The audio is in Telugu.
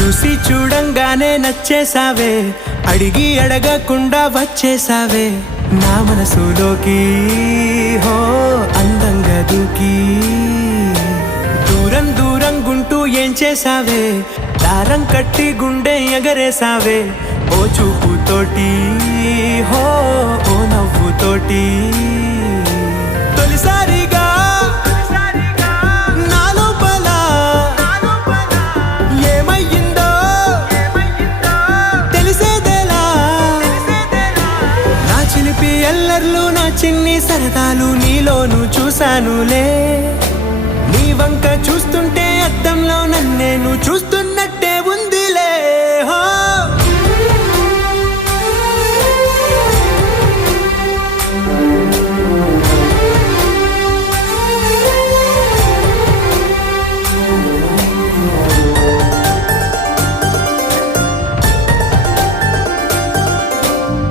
చూసి చూడంగానే నచ్చేసావే, అడిగి అడగకుండా వచ్చేసావే నా మనసులోకి. హో అందంగా దూకి దూరం దూరం గుంటూ ఏం చేసావే, దారం కట్టి గుండె ఎగరేసావే ఓ చూపుతోటి, హో ఓ నవ్వుతోటి. తొలిసారిగా నా లోపల ఏమయ్యిందో తెలిసేదేలా. నా చిలిపి ఎల్లర్లు నా చిన్ని సరదాలు నీలోను చూశానులే. నీ వంక చూస్తుంటే అద్దంలో నన్నేను చూస్తూ